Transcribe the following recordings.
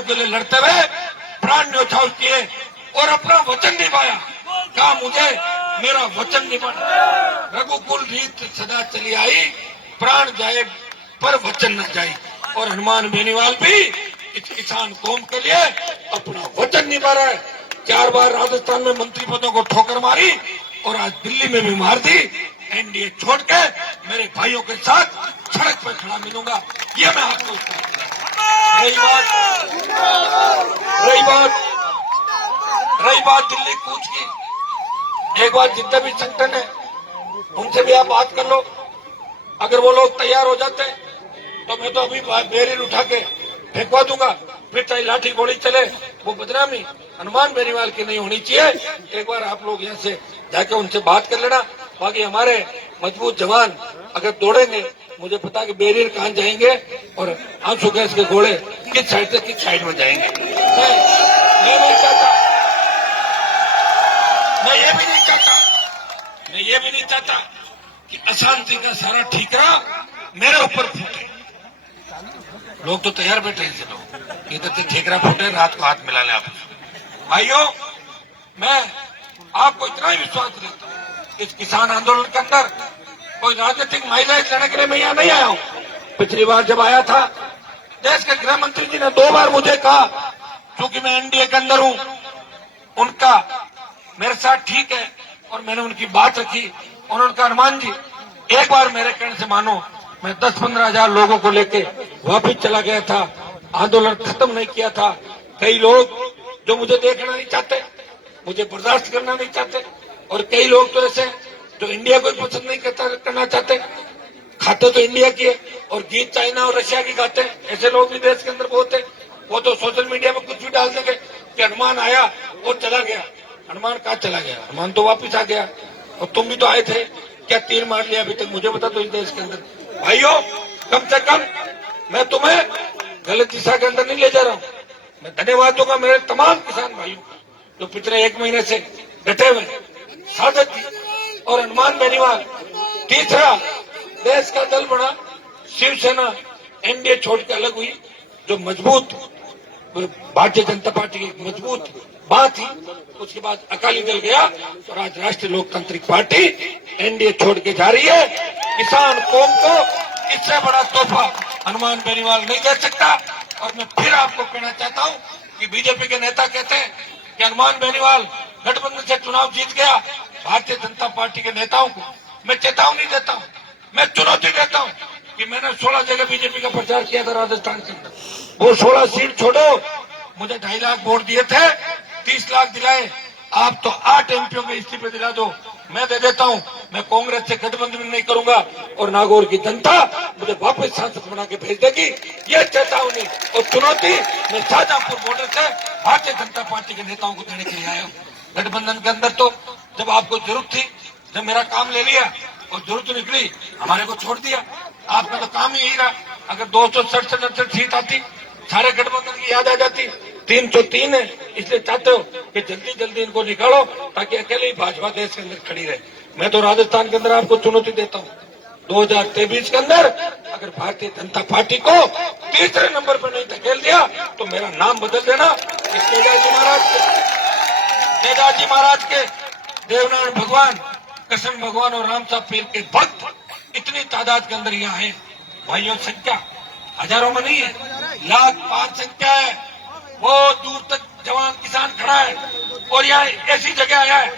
भाइयों के लिए लड़ते हुए प्राण न्यौछावर किए और अपना वचन निभाया। कहा मुझे मेरा वचन निभाना। रघुकुल रीत सदा चली आई, प्राण जाए पर वचन न जाए। और हनुमान बेनीवाल भी इस किसान कौम के लिए अपना वचन निभा रहा है। 4 बार राजस्थान में मंत्री पदों को ठोकर मारी और आज दिल्ली में भी मार दी। एनडीए छोड़ के मेरे भाइयों के साथ सड़क पर खड़ा मिलूंगा, ये मैं आपको रही बात दिल्ली कूच की। एक बार जितने भी संगठन है उनसे भी आप बात कर लो। अगर वो लोग तैयार हो जाते तो मैं तो अभी बैरियर उठा के फेंकवा दूंगा, फिर चाहे लाठी गोली चले। वो बदनामी हनुमान बेनीवाल की नहीं होनी चाहिए। एक बार आप लोग यहाँ से जाके उनसे बात कर लेना। बाकी हमारे मजबूत जवान अगर दौड़ेंगे, मुझे पता कि बैरियर कहाँ जाएंगे और आंसू गैस के घोड़े किस साइड से किस साइड में जाएंगे। मैं नहीं चाहता, मैं ये भी नहीं चाहता कि अशांति का सारा ठीकरा मेरे ऊपर फूटे। लोग तो तैयार बैठे हैं, लोग इधर से ठीकरा फूटे, रात को हाथ मिला ले। आप भाइयों, मैं आपको इतना ही विश्वास देता हूँ, इस किसान आंदोलन के अंदर कोई राजनीतिक महिलाएं लड़ने के लिए मैं यहाँ नहीं आया हूँ। पिछली बार जब आया था, देश के गृह मंत्री जी ने 2 बार मुझे कहा, क्योंकि मैं एनडीए के अंदर हूँ, उनका मेरे साथ ठीक है और मैंने उनकी बात रखी। उन्होंने कहा हनुमान जी, एक बार मेरे कहने से मानो, मैं 10-15 हजार लोगों को लेके वापिस चला गया था, आंदोलन खत्म नहीं किया था। कई लोग जो मुझे देखना नहीं चाहते, मुझे बर्दाश्त करना नहीं चाहते, और कई लोग तो ऐसे जो इंडिया को पसंद नहीं करना चाहते, खाते तो इंडिया की है और गीत चाइना और रशिया की गाते हैं। ऐसे लोग भी देश के अंदर बहुत है। वो तो सोशल मीडिया में कुछ भी डाल देंगे कि हनुमान आया और चला गया। हनुमान कहाँ चला गया? हनुमान तो वापिस आ गया। और तुम भी तो आए थे, क्या तीर मार लिया अभी तक? मुझे बता दो इस देश के अंदर। भाइयों, कम से कम मैं तुम्हें गलत दिशा के अंदर नहीं ले जा रहा हूँ। मैं धन्यवाद दूंगा मेरे तमाम किसान भाइयों जो पिछले 1 महीने से डटे हुए साधक थी। और हनुमान बेनीवाल तीसरा देश का दल बना, शिवसेना एनडीए छोड़ के अलग हुई, जो मजबूत भारतीय जनता पार्टी की मजबूत बात थी। उसके बाद अकाली दल गया और आज राष्ट्रीय लोकतांत्रिक पार्टी एनडीए छोड़ के जा रही है। किसान कौम को इससे बड़ा तोहफा हनुमान बेनीवाल नहीं दे सकता। और मैं फिर आपको कहना चाहता हूं कि बीजेपी के नेता कहते हैं कि हनुमान बेनीवाल गठबंधन से चुनाव जीत गया। भारतीय जनता पार्टी के नेताओं को मैं चेतावनी देता हूं, मैं चुनौती देता हूं कि मैंने 16 जगह बीजेपी का प्रचार किया था राजस्थान के अंदर। वो 16 सीट छोड़ो, मुझे 2.5 लाख वोट दिए थे, 30 लाख दिलाए। आप तो 8 एमपीओ के इस्तीफे दिला दो, मैं दे देता हूं। मैं कांग्रेस से गठबंधन नहीं करूंगा और नागौर की जनता मुझे वापस सांसद बना के भेज देगी। ये चेतावनी और चुनौती मैं शाहजहांपुर बॉर्डर से भारतीय जनता पार्टी के नेताओं को देने के लिए आया हूँ। गठबंधन के अंदर तो जब आपको जरूरत थी, जब मेरा काम ले लिया और जरूरत निकली, हमारे को छोड़ दिया। आपका तो काम ही यही रहा। अगर 267 सीट आती, सारे गठबंधन की याद आ जाती। 303 है, इसलिए चाहते हो कि जल्दी जल्दी इनको निकालो ताकि अकेले ही भाजपा देश के अंदर खड़ी रहे। मैं तो राजस्थान के अंदर आपको चुनौती देता हूँ, 2023 के अंदर अगर भारतीय जनता पार्टी को तीसरे नंबर पर नहीं धकेल दिया तो मेरा नाम बदल देना। केदारजी महाराज के देवनारायण भगवान, कृष्ण भगवान और राम साहब पीर के भक्त इतनी तादाद के अंदर यहाँ है। भाइयों, संख्या हजारों में नहीं है, लाख पार संख्या है। वो दूर तक जवान किसान खड़ा है और यहाँ ऐसी जगह आया है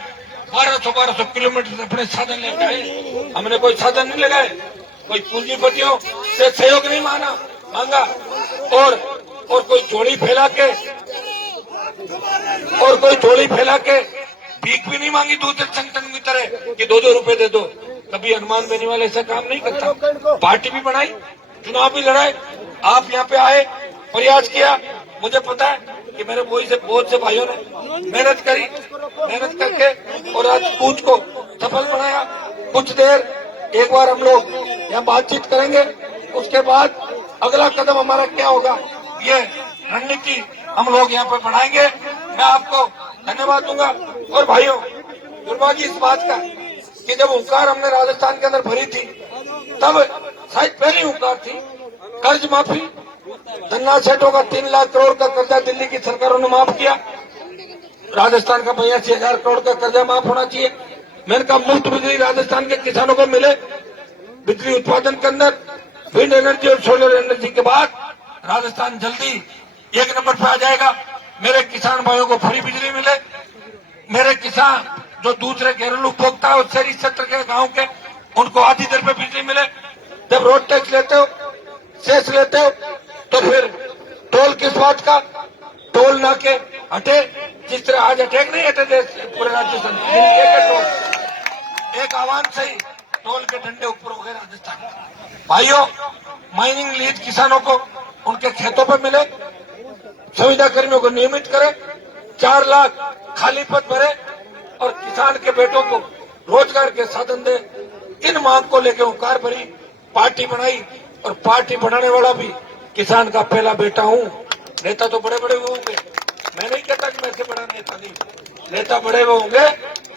1200 किलोमीटर अपने साधन लेकर आए। हमने कोई साधन नहीं लगाए, कोई पूंजीपतियों से सहयोग नहीं मांगा और कोई झोली फैला के भीख भी नहीं मांगी दूसरे संगठन की तरह कि 2-2 रुपए दे दो। कभी हनुमान बेनीवाल ऐसा काम नहीं करता। पार्टी भी बनाई, चुनाव भी लड़ाए, आप यहाँ पे आए, प्रयास किया। मुझे पता है कि मेरे बहुत से भाइयों ने मेहनत करके और आज कूच को सफल बनाया। कुछ देर एक बार हम लोग यहाँ बातचीत करेंगे, उसके बाद अगला कदम हमारा क्या होगा ये रणनीति हम लोग यहाँ पे बढ़ाएंगे। मैं आपको धन्यवाद दूंगा। और भाइयों, दुर्भाग्य इस बात का कि जब हुंकार हमने राजस्थान के अंदर भरी थी, तब शायद पहली हुंकार थी कर्ज माफी धन्ना सेठों का 3 लाख करोड़ का कर्जा दिल्ली की सरकारों ने माफ किया। राजस्थान का 82,000 करोड़ का कर्जा माफ होना चाहिए। मैंने कहा मुफ्त बिजली राजस्थान के किसानों को मिले। बिजली उत्पादन के अंदर विंड एनर्जी और सोलर एनर्जी के बाद राजस्थान जल्दी 1 नंबर पे आ जाएगा। मेरे किसान भाइयों को फ्री बिजली मिले। मेरे किसान जो दूसरे घरेलू उपभोक्ता है और शहरी क्षेत्र के गांव के, उनको आधी दर पे बिजली मिले। जब रोड टैक्स लेते हो, सेस लेते हो, तो फिर टोल किस बात का? टोल ना के हटे, जिस तरह आज अटैक नहीं हटे पूरे राजस्थान एक आह्वान से ही टोल के डंडे ऊपर हो गए राजस्थान। भाइयों, माइनिंग लीज किसानों को उनके खेतों पर मिले, संविदा कर्मियों को नियमित करे, 4 लाख खाली पद भरे और किसान के बेटों को रोजगार के साधन दे। इन मांग को लेकर हुंकार भरी, पार्टी बनाई और पार्टी बनाने वाला भी किसान का पहला बेटा हूं। नेता तो बड़े बड़े होंगे, मैं नहीं कहता कि मैं से बड़ा नेता नहीं, नेता बड़े वो होंगे,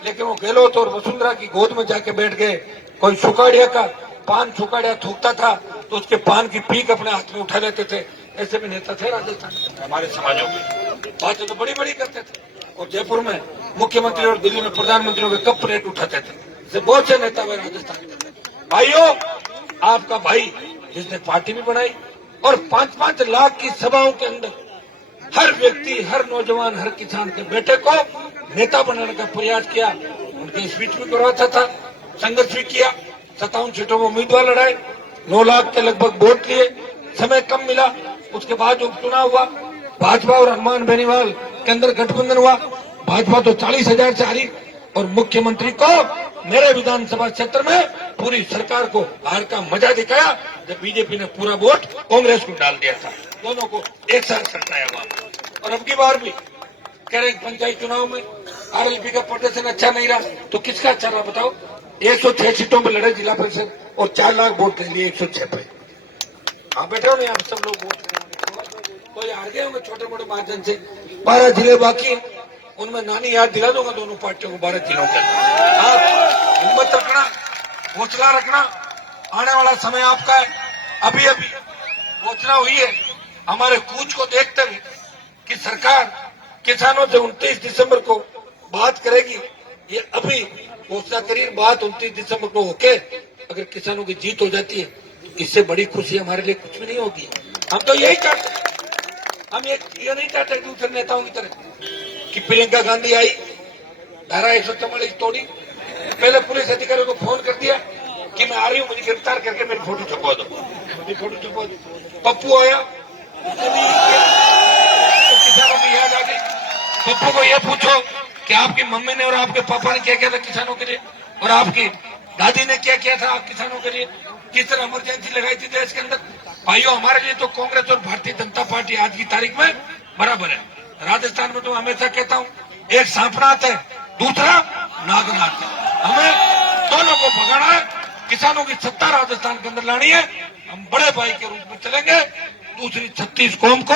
लेकिन वो गहलोत और वसुंधरा की गोद में जाके बैठ गए। कोई सुखाड़िया का पान सुखाड़िया थूकता था तो उसके पान की पीक अपने हाथ में उठा लेते थे। ऐसे भी नेता थे राजस्थान हमारे समाजों में, बातें तो बड़ी बड़ी करते थे। और जयपुर में मुख्यमंत्री और दिल्ली में प्रधानमंत्रियों के कप प्लेट उठाते थे। बहुत से नेता हुए राजस्थान में। भाइयों, आपका भाई जिसने पार्टी भी बनाई और 5-5 लाख की सभाओं के अंदर हर व्यक्ति, हर नौजवान, हर किसान के बेटे को नेता बनाने का प्रयास किया। उनके स्पीच भी करवाता था, संघर्ष भी किया। 57 सीटों में उम्मीदवार लड़ाए, 9 लाख के लगभग वोट लिए, समय कम मिला। उसके बाद उपचुनाव हुआ, भाजपा और हनुमान बेनीवाल के अंदर गठबंधन हुआ। भाजपा तो 40,000 से हारी और मुख्यमंत्री को मेरे विधानसभा क्षेत्र में पूरी सरकार को हार का मजा दिखाया जब बीजेपी ने पूरा वोट कांग्रेस को डाल दिया था। दोनों को एक साथ सटाया हुआ। और अब की बार भी कह रहे पंचायत चुनाव में आरएलपी का प्रदर्शन अच्छा नहीं रहा, तो किसका अच्छा रहा बताओ? 106 सीटों पर लड़े जिला परिषद और 4 लाख वोट ले लिए 106 पे। हाँ बैठे हो नहीं आप सब लोग वोट, कोई हार गए होंगे छोटे मोटे मार्जिन से। 12 जिले बाकी है, उनमें नानी याद दिला दूंगा दोनों पार्टियों को 12 जिलों के। आप हिम्मत रखना, हौसला रखना, आने वाला समय आपका है। अभी अभी घोषणा हुई है हमारे कूच को देखते हुए कि सरकार किसानों से 29 दिसंबर को बात करेगी। ये अभी घोषणा करी बात 29 दिसंबर को होके अगर किसानों की जीत हो जाती है, इससे बड़ी खुशी हमारे लिए कुछ भी नहीं होगी। हम तो यही चाहते हैं, हम ये नहीं चाहते दूसरे नेताओं की तरह कि प्रियंका गांधी आई, धारा 144 तोड़ी, पहले पुलिस अधिकारियों को फोन कर दिया कि मैं आ रही हूँ, मुझे गिरफ्तार करके मेरी फोटो छपवा दो, मेरी फोटो छपवा दो। पप्पू आया, तो किसानों की याद आ गई। पप्पू को ये पूछो कि आपकी मम्मी ने और आपके पापा ने क्या किया था किसानों के लिए, और आपकी दादी ने क्या किया था आप किसानों के लिए, किस तरह इमरजेंसी लगाई थी देश के अंदर। भाइयों, हमारे लिए तो कांग्रेस और भारतीय जनता पार्टी आज की तारीख में बराबर है। राजस्थान में तो हमेशा कहता हूँ, एक सांपनाथ है, दूसरा नागनाथ है। हमें दोनों को भगाना है, किसानों की सत्ता राजस्थान के अंदर लानी है। हम बड़े भाई के रूप में चलेंगे, दूसरी 36 कौम को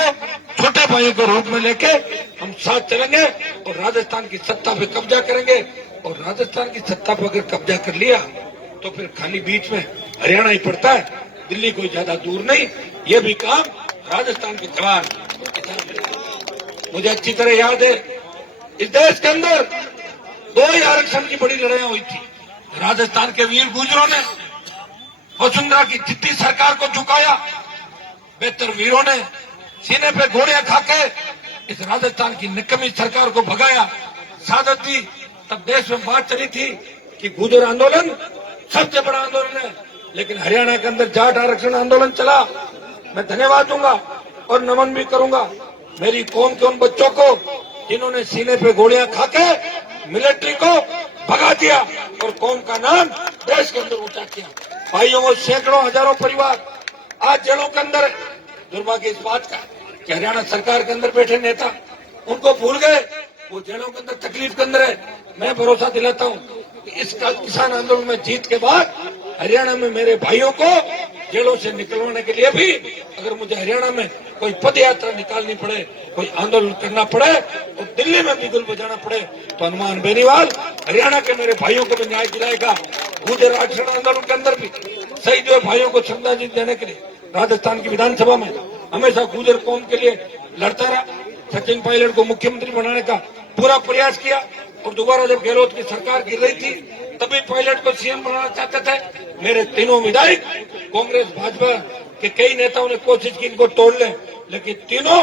छोटे भाइयों के रूप में लेके हम साथ चलेंगे और राजस्थान की सत्ता पे कब्जा करेंगे। और राजस्थान की सत्ता पर अगर कब्जा कर लिया तो फिर खाली बीच में हरियाणा ही पड़ता है, दिल्ली कोई ज्यादा दूर नहीं। ये भी काम राजस्थान के जवान, मुझे अच्छी तरह याद है इस देश के अंदर 2 ही आरक्षण की बड़ी लड़ाइयां हुई थी। राजस्थान के वीर गुजरों ने वसुंधरा की जिद्दी सरकार को झुकाया, बेहतर वीरों ने सीने पे गोलियां खाके इस राजस्थान की निकम्मी सरकार को भगाया, शहादत दी। तब देश में बात चली थी कि गुर्जर आंदोलन सबसे बड़ा आंदोलन है, लेकिन हरियाणा के अंदर जाट आरक्षण आंदोलन चला। मैं धन्यवाद दूंगा और नमन भी करूंगा मेरी कौम के उन बच्चों को जिन्होंने सीने पे गोलियां खाके मिलिट्री को भगा दिया और कौम का नाम देश के अंदर ऊंचा किया। भाइयों, वो सैकड़ों हजारों परिवार आज जेलों के अंदर है। दुर्भाग्य इस बात का कि हरियाणा सरकार के अंदर बैठे नेता उनको भूल गए, वो जेलों के अंदर तकलीफ के अंदर है। मैं भरोसा दिलाता हूँ कि इस किसान आंदोलन में जीत के बाद हरियाणा में मेरे भाइयों को जेलों से निकलवाने के लिए भी अगर मुझे हरियाणा में कोई पद यात्रा निकालनी पड़े, कोई आंदोलन करना पड़े और दिल्ली में बिगुल बजाना पड़े, तो हनुमान बेनीवाल हरियाणा के मेरे भाइयों को भी न्याय दिलाएगा। गुर्जर आरक्षण आंदोलन के अंदर भी शहीद हुए भाइयों को श्रद्धांजलि देने के लिए राजस्थान की विधानसभा में हमेशा गुर्जर कौम के लिए लड़ता रहा। सचिन पायलट को मुख्यमंत्री बनाने का पूरा प्रयास किया और दोबारा जब गहलोत की सरकार गिर रही थी तभी पायलट को सीएम बनाना चाहते थे। मेरे तीनों विधायक कांग्रेस भाजपा के कई नेताओं ने कोशिश की इनको तोड़ ले, लेकिन तीनों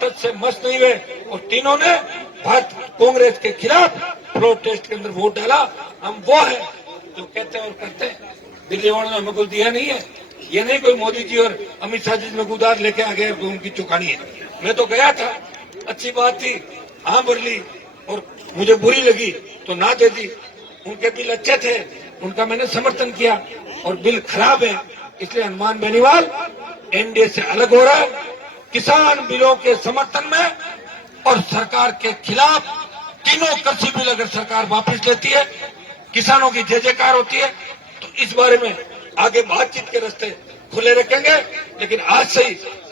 टच से मस्त नहीं हुए और तीनों ने भारत कांग्रेस के खिलाफ फ्लोर टेस्ट के अंदर वोट डाला। हम वो है जो कहते हैं और करते हैं। दिल्ली वालों ने हमें कुछ दिया नहीं है। ये नहीं कोई मोदी जी और अमित शाह जी में गुदार लेके आ गए उनकी चुकानी है। मैं तो गया था, अच्छी बात थी, हाँ भर ली और मुझे बुरी लगी तो ना दे दी। उनके बिल अच्छे थे, उनका मैंने समर्थन किया और बिल खराब है इसलिए हनुमान बेनीवाल एनडीए से अलग हो रहा है। किसान बिलों के समर्थन में और सरकार के खिलाफ तीनों कृषि बिल अगर सरकार वापस लेती है, किसानों की जय जयकार होती है, तो इस बारे में आगे बातचीत के रास्ते खुले रखेंगे। लेकिन आज से ही